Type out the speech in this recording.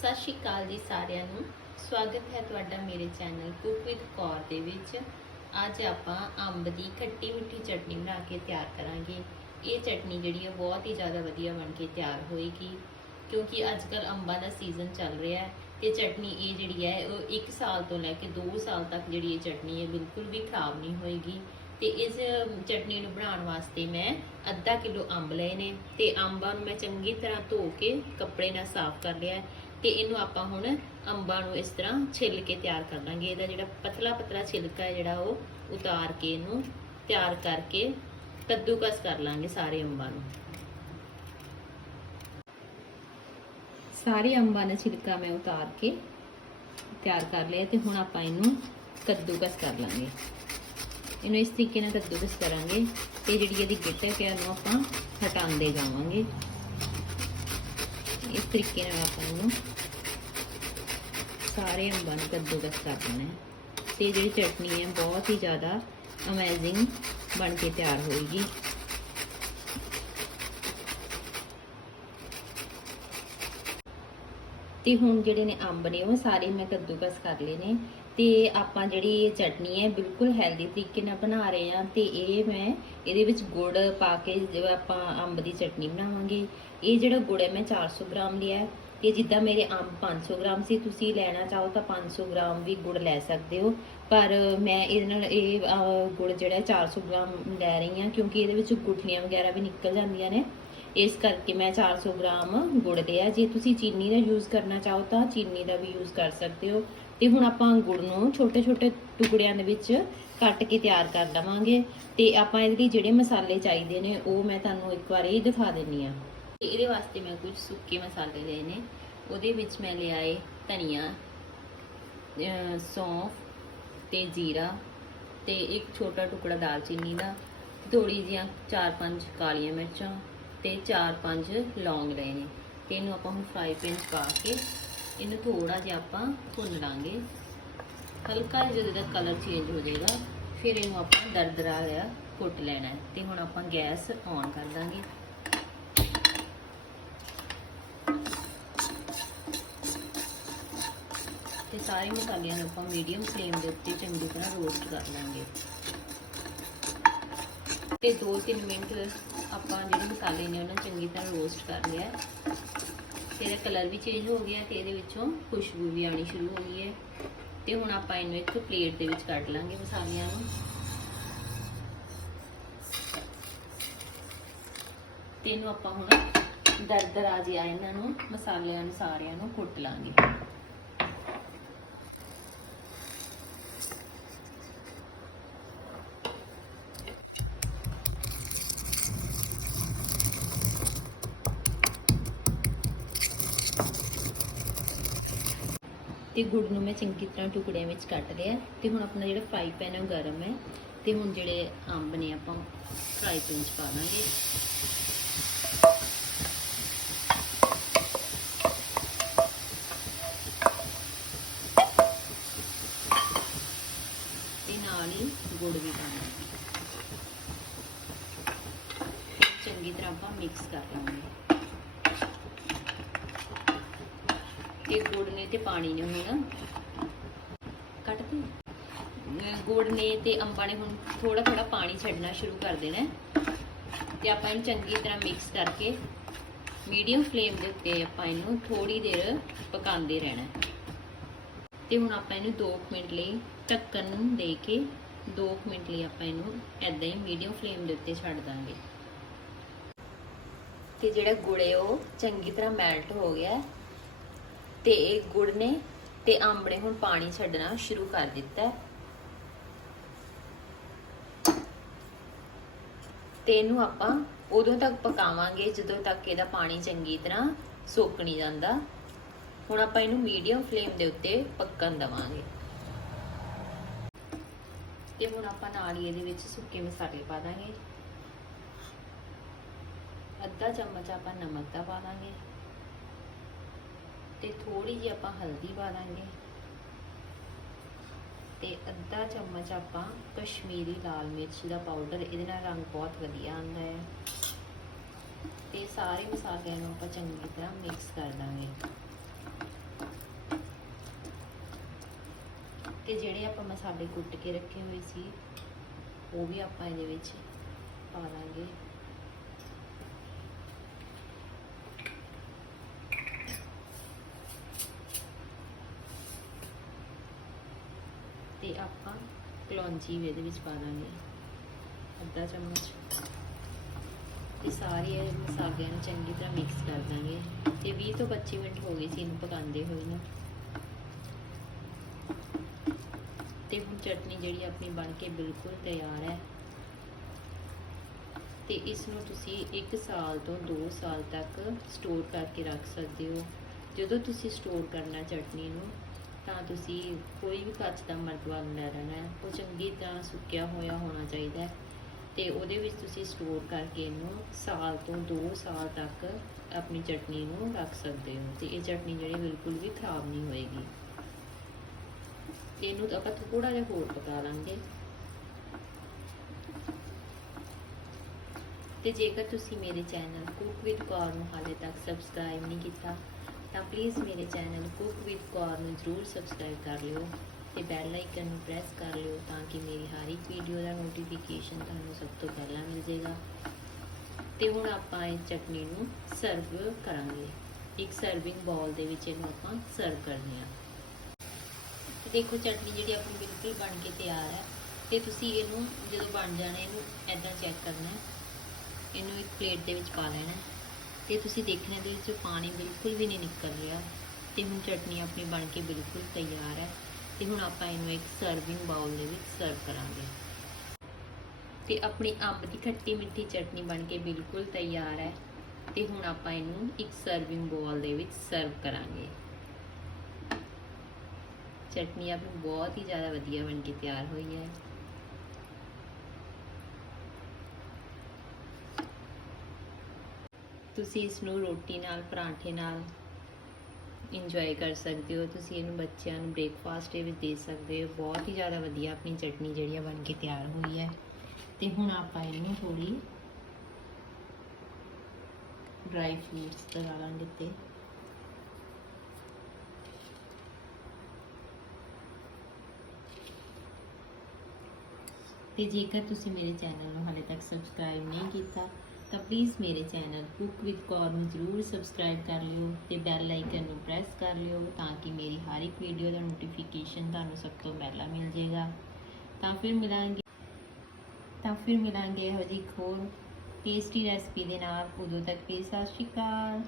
ਸਤਿ ਸ਼੍ਰੀ ਅਕਾਲ ਜੀ ਸਾਰਿਆਂ ਨੂੰ। ਸਵਾਗਤ ਹੈ ਤੁਹਾਡਾ ਮੇਰੇ ਚੈਨਲ ਕੁਕ ਵਿਦ ਕੌਰ ਦੇ ਵਿੱਚ। ਅੱਜ ਆਪਾਂ ਅੰਬ ਦੀ ਖੱਟੀ ਮਿੱਠੀ ਚਟਨੀ ਬਣਾ ਕੇ ਤਿਆਰ ਕਰਾਂਗੇ। ਇਹ ਚਟਨੀ ਜਿਹੜੀ ਹੈ ਬਹੁਤ ਹੀ ਜ਼ਿਆਦਾ ਵਧੀਆ ਬਣ ਕੇ ਤਿਆਰ ਹੋਏਗੀ। ਕਿਉਂਕਿ ਅੱਜ ਕੱਲ ਅੰਬਾਂ ਦਾ ਸੀਜ਼ਨ ਚੱਲ ਰਿਹਾ ਹੈ ਤੇ ਚਟਨੀ ਇਹ ਜਿਹੜੀ ਹੈ, ਉਹ 1 ਸਾਲ ਤੋਂ ਲੈ ਕੇ 2 ਸਾਲ ਤੱਕ ਜਿਹੜੀ ਇਹ ਚਟਨੀ ਹੈ, ਬਿਲਕੁਲ ਵੀ ਖਰਾਬ ਨਹੀਂ ਹੋਏਗੀ। ਤੇ ਇਸ ਚਟਨੀ ਨੂੰ ਬਣਾਉਣ ਵਾਸਤੇ ਮੈਂ ਅੱਧਾ ਕਿਲੋ ਅੰਬ ਲਏ ਨੇ ਤੇ ਅੰਬਾਂ ਨੂੰ ਮੈਂ ਚੰਗੀ ਤਰ੍ਹਾਂ ਧੋ ਕੇ ਕੱਪੜੇ ਨਾਲ ਸਾਫ਼ ਕਰ ਲਿਆ ਹੈ ਤੇ ਇਹਨੂੰ ਆਪਾਂ ਹੁਣ ਅੰਬਾਂ ਨੂੰ ਇਸ ਤਰ੍ਹਾਂ ਛਿੱਲ ਕੇ ਤਿਆਰ ਕਰ ਲਾਂਗੇ। ਇਹਦਾ ਜਿਹੜਾ ਪਤਲਾ ਪਤਲਾ ਛਿਲਕਾ ਹੈ ਜਿਹੜਾ ਉਹ ਉਤਾਰ ਕੇ ਇਹਨੂੰ ਤਿਆਰ ਕਰਕੇ ਕੱਦੂਕਸ ਕਰ ਲਾਂਗੇ ਸਾਰੇ ਅੰਬਾਂ ਨੂੰ। ਸਾਰੇ ਅੰਬਾਂ ਦਾ ਛਿਲਕਾ ਮੈਂ ਉਤਾਰ ਕੇ ਤਿਆਰ ਕਰ ਲਿਆ ਤੇ ਹੁਣ ਆਪਾਂ ਇਹਨੂੰ ਕੱਦੂਕਸ ਕਰ ਲਾਂਗੇ। ਇਹਨੂੰ ਇਸ ਤਰੀਕੇ ਨਾਲ ਕੱਦੂਕਸ ਕਰਾਂਗੇ ਤੇ ਜਿਹੜੀ ਇਹਦੀ ਗਿੱਟਕ ਹੈ ਉਹਨੂੰ ਆਪਾਂ ਹਟਾਉਂਦੇ ਜਾਵਾਂਗੇ। ਇਸ ਤਰੀਕੇ ਨਾਲ ਆਪਾਂ ਇਹਨੂੰ ਸਾਰੇ ਅੰਬਾਂ ਨੂੰ ਕੱਦੂਕਸ ਕਰ ਦੇਣਾ ਹੈ। ਤੇ ਜਿਹੜੀ ਚਟਨੀ ਹੈ ਬਹੁਤ ਹੀ ਜ਼ਿਆਦਾ ਅਮੇਜ਼ਿੰਗ ਬਣ ਕੇ ਤਿਆਰ ਹੋਏਗੀ। ਤੇ ਹੁਣ ਜਿਹੜੇ ਨੇ ਅੰਬ ਨੇ, ਉਹ ਸਾਰੇ ਮੈਂ ਕੱਦੂਕਸ ਕਰ ਲਏ ਨੇ ਤੇ ਆਪਾਂ ਜਿਹੜੀ ਇਹ ਚਟਨੀ ਹੈ, ਬਿਲਕੁਲ ਹੈਲਦੀ ਤਰੀਕੇ ਨਾਲ ਬਣਾ ਰਹੇ ਹਾਂ ਤੇ ਇਹ ਮੈਂ ਇਹਦੇ ਵਿੱਚ ਗੁੜ ਪਾ ਕੇ ਜਿਵੇਂ ਆਪਾਂ ਅੰਬ ਦੀ ਚਟਨੀ ਬਣਾਵਾਂਗੇ। ਇਹ ਜਿਹੜਾ ਗੁੜ ਹੈ, ਮੈਂ 400 ਗ੍ਰਾਮ ਲਿਆ ਹੈ ਤੇ ਜਿੱਦਾਂ ਮੇਰੇ ਅੰਬ 500 ਗ੍ਰਾਮ ਸੀ, ਤੁਸੀਂ ਲੈਣਾ ਚਾਹੋ ਤਾਂ 500 ਗ੍ਰਾਮ ਵੀ ਗੁੜ ਲੈ ਸਕਦੇ ਹੋ। ਪਰ ਮੈਂ ਇਹਦੇ ਨਾਲ ਇਹ ਗੁੜ ਜਿਹੜਾ ਹੈ 400 ਗ੍ਰਾਮ ਲੈ ਰਹੀ ਹਾਂ ਕਿਉਂਕਿ ਇਹਦੇ ਵਿੱਚ ਗੁਠਲੀਆਂ ਵਗੈਰਾ ਵੀ ਨਿਕਲ ਜਾਂਦੀਆਂ ਨੇ। ਇਸ ਕਰਕੇ ਮੈਂ 400 ਗ੍ਰਾਮ ਗੁੜ ਲਿਆ ਜੇ ਤੁਸੀਂ ਚੀਨੀ ਦਾ ਯੂਜ਼ ਕਰਨਾ ਚਾਹੋ ਤਾਂ ਚੀਨੀ ਦਾ ਵੀ ਯੂਜ਼ ਕਰ ਸਕਦੇ ਹੋ। ਤੇ ਹੁਣ ਆਪਾਂ ਗੁੜ ਨੂੰ ਛੋਟੇ ਛੋਟੇ ਟੁਕੜਿਆਂ ਦੇ ਵਿੱਚ ਕੱਟ ਕੇ ਤਿਆਰ ਕਰ ਲਵਾਂਗੇ ਤੇ ਆਪਾਂ ਇਹਦੇ ਲਈ ਜਿਹੜੇ ਮਸਾਲੇ ਚਾਹੀਦੇ ਨੇ, ਉਹ ਮੈਂ ਤੁਹਾਨੂੰ ਇੱਕ ਵਾਰੀ ਦਿਖਾ ਦਿੰਨੀ ਆ ਇਹਦੇ ਵਾਸਤੇ ਮੈਂ ਕੁਝ ਸੁੱਕੇ ਮਸਾਲੇ ਲਏ ਨੇ। ਉਹਦੇ ਵਿੱਚ ਮੈਂ ਲਿਆ ਏ ਧਨੀਆ ਸੌਂਫ ਤੇ ਜੀਰਾ ਤੇ ਇੱਕ ਛੋਟਾ ਟੁਕੜਾ ਦਾਲਚੀਨੀ ਦਾ। ਥੋੜੀ ਜਿਹੀਆਂ 4-5 ਕਾਲੀਆਂ ਮਿਰਚਾਂ ਤੇ 4-5 ਲੌਂਗ ਲਏ ਨੇ। ਤੇ ਇਹਨੂੰ ਆਪਾਂ ਹੁਣ ਫਰਾਈ ਪੈਨ 'ਚ ਪਾ ਕੇ ਇਹਨੂੰ ਥੋੜਾ ਜਿਹਾ ਆਪਾਂ ਭੁੰਨ ਲਾਂਗੇ। ਹਲਕਾ ਜਿਹਾ ਜਦੋਂ ਦਾ ਕਲਰ ਚੇਂਜ ਹੋ ਜਾਏਗਾ, ਫਿਰ ਇਹਨੂੰ ਆਪਾਂ ਦਰਦਰਾ ਲਿਆ ਕੁੱਟ ਲੈਣਾ ਹੈ। ਤੇ ਹੁਣ ਆਪਾਂ ਗੈਸ ਔਨ ਕਰ ਦਾਂਗੇ। ਤੇ ਸਾਰੇ ਮਸਾਲਿਆਂ ਨੂੰ ਆਪਾਂ ਮੀਡੀਅਮ ਫਲੇਮ ਦੇ ਉੱਤੇ ਚੰਗੀ ਤਰ੍ਹਾਂ ਰੋਸਟ ਕਰ ਲਾਂਗੇ। ਤੇ 2-3 ਮਿੰਟ ਆਪਾਂ ਜਿਹੜੇ ਮਸਾਲੇ ਨੇ ਉਹਨਾਂ ਚੰਗੀ ਤਰ੍ਹਾਂ ਰੋਸਟ ਕਰ ਲਿਆ ਹੈ। ਤੇ ਇਹਦਾ ਕਲਰ ਵੀ ਚੇਂਜ ਹੋ ਗਿਆ ਤੇ ਇਹਦੇ ਵਿੱਚੋਂ ਖੁਸ਼ਬੂ ਵੀ ਆਣੀ ਸ਼ੁਰੂ ਹੋ ਗਈ ਹੈ। ਤੇ ਹੁਣ ਆਪਾਂ ਇਹਨੂੰ ਇੱਕ ਪਲੇਟ ਦੇ ਵਿੱਚ ਕੱਢ ਲਾਂਗੇ ਮਸਾਲਿਆਂ ਨੂੰ। ਤੇ ਇਹਨੂੰ ਆਪਾਂ ਹੁਣ ਦਰਦਰ ਆ ਜਿਆ ਇਹਨਾਂ ਨੂੰ ਮਸਾਲਿਆਂ ਨੂੰ ਸਾਰਿਆਂ ਨੂੰ ਕੁੱਟ ਲਾਂਗੇ। ਤੇ ਗੁੜ ਨੂੰ ਮੈਂ ਚੰਗੀ ਤਰ੍ਹਾਂ ਟੁਕੜਿਆਂ ਵਿੱਚ ਕੱਟ ਲਿਆ ਤੇ ਹੁਣ ਆਪਣਾ ਜਿਹੜਾ ਫਰਾਈ ਪੈਨ ਹੈ ਉਹ ਗਰਮ ਹੈ ਤੇ ਹੁਣ ਜਿਹੜੇ ਅੰਬ ਨੇ ਆਪਾਂ ਫਰਾਈ ਪੈਨ 'ਚ ਪਾ ਦਾਂਗੇ। ਤੇ ਨਾਲ ਹੀ ਗੁੜ ਵੀ ਪਾਣਾ ਚੰਗੀ ਤਰ੍ਹਾਂ ਆਪਾਂ ਮਿਕਸ ਕਰ ਲਾਂਗੇ। ਤੇ ਗੁੜ ਨੇ ਤੇ ਪਾਣੀ ਨੇ ਹੁਣ ਕੱਟ ਦੇ ਗੁੜ ਨੇ ਤੇ ਅੰਬਾਂ ਨੇ ਹੁਣ ਥੋੜਾ ਥੋੜਾ ਪਾਣੀ ਛੱਡਣਾ ਸ਼ੁਰੂ ਕਰ ਦੇਣਾ ਹੈ। ਤੇ ਆਪਾਂ ਇਹਨੂੰ ਚੰਗੀ ਤਰ੍ਹਾਂ ਮਿਕਸ ਕਰਕੇ ਮੀਡੀਅਮ ਫਲੇਮ ਦੇ ਉੱਤੇ ਆਪਾਂ ਇਹਨੂੰ ਥੋੜੀ ਦੇਰ ਪਕਾਉਂਦੇ ਰਹਿਣਾ ਹੈ। ਤੇ ਹੁਣ ਆਪਾਂ ਇਹਨੂੰ 2 ਮਿੰਟ ਲਈ ਢੱਕਣ ਦੇ ਕੇ 2 ਮਿੰਟ ਲਈ ਆਪਾਂ ਇਹਨੂੰ ਐਦਾਂ ਹੀ ਮੀਡੀਅਮ ਫਲੇਮ ਦੇ ਉੱਤੇ ਛੱਡ ਦਾਂਗੇ ਤੇ ਜਿਹੜਾ ਗੁੜ ਹੈ ਉਹ ਚੰਗੀ ਤਰ੍ਹਾਂ ਮੈਲਟ ਹੋ ਗਿਆ ਤੇ ਇਹ ਗੁੜ ਨੇ ਤੇ ਅੰਬ ਨੇ ਹੁਣ ਪਾਣੀ ਛੱਡਣਾ ਸ਼ੁਰੂ ਕਰ ਦਿੱਤਾ ਹੈ। ਤੇ ਇਹਨੂੰ ਆਪਾਂ ਉਦੋਂ ਤੱਕ ਪਕਾਵਾਂਗੇ ਜਦੋਂ ਤੱਕ ਇਹਦਾ ਪਾਣੀ ਚੰਗੀ ਤਰ੍ਹਾਂ ਸੁੱਕ ਨਹੀਂ ਜਾਂਦਾ। ਹੁਣ ਆਪਾਂ ਇਹਨੂੰ ਮੀਡੀਅਮ ਫਲੇਮ ਦੇ ਉੱਤੇ ਪੱਕਣ ਦਵਾਂਗੇ। ਤੇ ਹੁਣ ਆਪਾਂ ਨਾਲ ਹੀ ਇਹਦੇ ਵਿੱਚ ਸੁੱਕੇ ਮਸਾਲੇ ਪਾ ਦਾਂਗੇ। ਅੱਧਾ ਚਮਚ ਆਪਾਂ ਨਮਕ ਦਾ ਪਾ ਦਾਂਗੇ। ਤੇ ਥੋੜੀ ਜਿਹੀ ਆਪਾਂ ਹਲਦੀ ਪਾ ਦਾਂਗੇ। ਤੇ ਅੱਧਾ ਚਮਚ ਆਪਾਂ ਕਸ਼ਮੀਰੀ ਲਾਲ ਮਿਰਚ ਦਾ ਪਾਊਡਰ ਇਹਦੇ ਨਾਲ ਰੰਗ ਬਹੁਤ ਵਧੀਆ ਆਉਂਦਾ ਹੈ। ਤੇ ਸਾਰੇ ਮਸਾਲਿਆਂ ਨੂੰ ਆਪਾਂ ਚੰਗੀ ਤਰ੍ਹਾਂ ਮਿਕਸ ਕਰ ਦਾਂਗੇ। ਤੇ ਜਿਹੜੇ ਆਪਾਂ ਮਸਾਲੇ ਕੁੱਟ ਕੇ ਰੱਖੇ ਹੋਏ ਸੀ, ਉਹ ਵੀ ਆਪਾਂ ਇਹਦੇ ਵਿੱਚ ਪਾ ਦਾਂਗੇ। ਆਪਾਂ ਕਲੌਂਜੀ ਵੀ ਇਹਦੇ ਵਿੱਚ ਪਾ ਦਾਂਗੇ। ਅੱਧਾ ਚਮਚ। ਤੇ ਸਾਰੇ ਮਸਾਲਿਆਂ ਨੂੰ ਚੰਗੀ ਤਰ੍ਹਾਂ ਮਿਕਸ ਕਰ ਦਾਂਗੇ। ਤੇ 20 ਤੋਂ 25 ਮਿੰਟ ਹੋ ਗਏ ਸੀ ਇਹਨੂੰ ਪਕਾਉਂਦੇ ਹੋਏ ਨੂੰ। ਤੇ ਹੁਣ ਚਟਨੀ ਜਿਹੜੀ ਆਪਣੀ ਬਣ ਕੇ ਬਿਲਕੁਲ ਤਿਆਰ ਹੈ। ਤੇ ਇਸ ਨੂੰ ਤੁਸੀਂ 1 ਸਾਲ ਤੋਂ 2 ਸਾਲ ਤੱਕ ਸਟੋਰ ਕਰਕੇ ਰੱਖ ਸਕਦੇ ਹੋ। ਜਦੋਂ ਤੁਸੀਂ ਸਟੋਰ ਕਰਨਾ ਚਟਨੀ ਨੂੰ ਤਾਂ ਤੁਸੀਂ ਕੋਈ ਵੀ ਕੱਚ ਦਾ ਮਰਤਬਾ ਲੈ ਲੈਣਾ ਉਹ ਚੰਗੀ ਤਰ੍ਹਾਂ ਸੁੱਕਿਆ ਹੋਇਆ ਹੋਣਾ ਚਾਹੀਦਾ ਹੈ ਤੇ ਉਹਦੇ ਵਿੱਚ ਤੁਸੀਂ ਸਟੋਰ ਕਰਕੇ ਇਹਨੂੰ ਸਾਲ ਤੋਂ 2 ਸਾਲ ਤੱਕ ਆਪਣੀ ਚਟਨੀ ਨੂੰ ਰੱਖ ਸਕਦੇ ਹੋ ਤੇ ਇਹ ਚਟਨੀ ਜਿਹੜੀ ਬਿਲਕੁਲ ਵੀ ਖਰਾਬ ਨਹੀਂ ਹੋਏਗੀ। ਇਹਨੂੰ ਆਪਾਂ ਥੋੜਾ ਜਿਹਾ ਹੋਰ ਪਕਾ ਲਾਂਗੇ। ਤੇ ਜੇਕਰ ਤੁਸੀਂ ਮੇਰੇ ਚੈਨਲ ਕੁੱਕ ਵਿਦ ਕੌਰ ਨੂੰ ਹਾਲੇ ਤੱਕ ਸਬਸਕ੍ਰਾਈਬ ਨਹੀਂ ਕੀਤਾ ਤਾਂ ਪਲੀਜ਼ ਮੇਰੇ ਚੈਨਲ ਕੁਕ ਵਿਦ ਕੌਰ ਨੂੰ ਜ਼ਰੂਰ ਸਬਸਕ੍ਰਾਈਬ ਕਰ ਲਿਓ ਤੇ ਬੈਲ ਆਈਕਨ ਨੂੰ ਪ੍ਰੈਸ ਕਰ ਲਿਓ ਤਾਂ ਕਿ ਮੇਰੀ ਹਰ ਇੱਕ ਵੀਡੀਓ ਦਾ ਨੋਟੀਫਿਕੇਸ਼ਨ ਤੁਹਾਨੂੰ ਸਭ ਤੋਂ ਪਹਿਲਾਂ ਮਿਲ ਜਾਏਗਾ। ਤੇ ਹੁਣ ਆਪਾਂ ਇਸ ਚਟਨੀ ਨੂੰ ਸਰਵ ਕਰਾਂਗੇ। ਇੱਕ ਸਰਵਿੰਗ ਬਾਉਲ ਦੇ ਵਿੱਚ ਇਹਨੂੰ ਆਪਾਂ ਸਰਵ ਕਰਨੀ ਆ ਦੇਖੋ ਚਟਨੀ ਜਿਹੜੀ ਆਪਣੀ ਬਿਲਕੁਲ ਬਣ ਕੇ ਤਿਆਰ ਹੈ ਤੇ ਤੁਸੀਂ ਇਹਨੂੰ ਜਦੋਂ ਬਣ ਜਾਣਾ ਇਹਨੂੰ ਐਦਾਂ ਚੈੱਕ ਕਰਨਾ ਇਹਨੂੰ ਇੱਕ ਪਲੇਟ ਦੇ ਵਿੱਚ ਪਾ ਲੈਣਾ ਤੇ ਤੁਸੀਂ ਦੇਖਣਾ ਦੇ ਵਿੱਚ ਪਾਣੀ ਬਿਲਕੁਲ ਵੀ ਨਹੀਂ ਨਿਕਲ ਰਿਹਾ। ਤੇ ਹੁਣ ਚਟਨੀ ਆਪਣੀ ਬਣ ਕੇ ਬਿਲਕੁਲ ਤਿਆਰ ਹੈ। ਤੇ ਹੁਣ ਆਪਾਂ ਇਹਨੂੰ ਇੱਕ ਸਰਵਿੰਗ ਬਾਉਲ ਦੇ ਵਿੱਚ ਸਰਵ ਕਰਾਂਗੇ। ਤੇ ਆਪਣੀ ਅੰਬ ਦੀ ਖੱਟੀ ਮਿੱਠੀ ਚਟਨੀ ਬਣ ਕੇ ਬਿਲਕੁਲ ਤਿਆਰ ਹੈ। ਤੇ ਹੁਣ ਆਪਾਂ ਇਹਨੂੰ ਇੱਕ ਸਰਵਿੰਗ ਬਾਉਲ ਦੇ ਵਿੱਚ ਸਰਵ ਕਰਾਂਗੇ। ਚਟਨੀ ਆਪਣੀ ਬਹੁਤ ਹੀ ਜ਼ਿਆਦਾ ਵਧੀਆ ਬਣ ਕੇ ਤਿਆਰ ਹੋਈ ਹੈ। ਤੁਸੀਂ ਇਸ ਨੂੰ ਰੋਟੀ ਨਾਲ, ਪਰਾਂਠੇ ਨਾਲ ਇੰਜੋਏ ਕਰ ਸਕਦੇ ਹੋ। ਤੁਸੀਂ ਇਹਨੂੰ ਬੱਚਿਆਂ ਨੂੰ ਬ੍ਰੇਕਫਾਸਟ ਦੇ ਵਿੱਚ ਦੇ ਸਕਦੇ ਹੋ। ਬਹੁਤ ਹੀ ਜ਼ਿਆਦਾ ਵਧੀਆ ਆਪਣੀ ਚਟਨੀ ਜਿਹੜੀ ਆ ਬਣ ਕੇ ਤਿਆਰ ਹੋਈ ਹੈ। ਤੇ ਹੁਣ ਆਪਾਂ ਇਹਨੂੰ ਥੋੜੀ ਡਰਾਈ ਫਰੂਟਸ ਲਗਾ ਲਾਂਗੇ ਤੇ। ਤੇ ਜੇਕਰ ਤੁਸੀਂ ਮੇਰੇ ਚੈਨਲ ਨੂੰ ਹਾਲੇ ਤੱਕ ਸਬਸਕ੍ਰਾਈਬ ਨਹੀਂ ਕੀਤਾ ਤਾਂ ਪਲੀਜ਼ ਮੇਰੇ ਚੈਨਲ ਕੁੱਕ ਵਿਦ ਕੌਰ ਨੂੰ ਜ਼ਰੂਰ ਸਬਸਕ੍ਰਾਈਬ ਕਰ ਲਿਓ ਤੇ ਬੈਲ ਆਈਕਨ ਨੂੰ ਪ੍ਰੈਸ ਕਰ ਲਿਓ ਤਾਂ ਕਿ ਮੇਰੀ ਹਰ ਇੱਕ ਵੀਡੀਓ ਦਾ ਨੋਟੀਫਿਕੇਸ਼ਨ ਤੁਹਾਨੂੰ ਸਭ ਤੋਂ ਪਹਿਲਾਂ ਮਿਲ ਜਾਏਗਾ। ਤਾਂ ਫਿਰ ਮਿਲਾਂਗੇ ਤਾਂ ਫਿਰ ਮਿਲਾਂਗੇ ਇਹੋ ਜਿਹੀ ਇੱਕ ਹੋਰ ਟੇਸਟੀ ਰੈਸਪੀ ਦੇ ਨਾਲ। ਉਦੋਂ ਤੱਕ ਵੀ ਸਤਿ ਸ਼੍ਰੀ ਅਕਾਲ।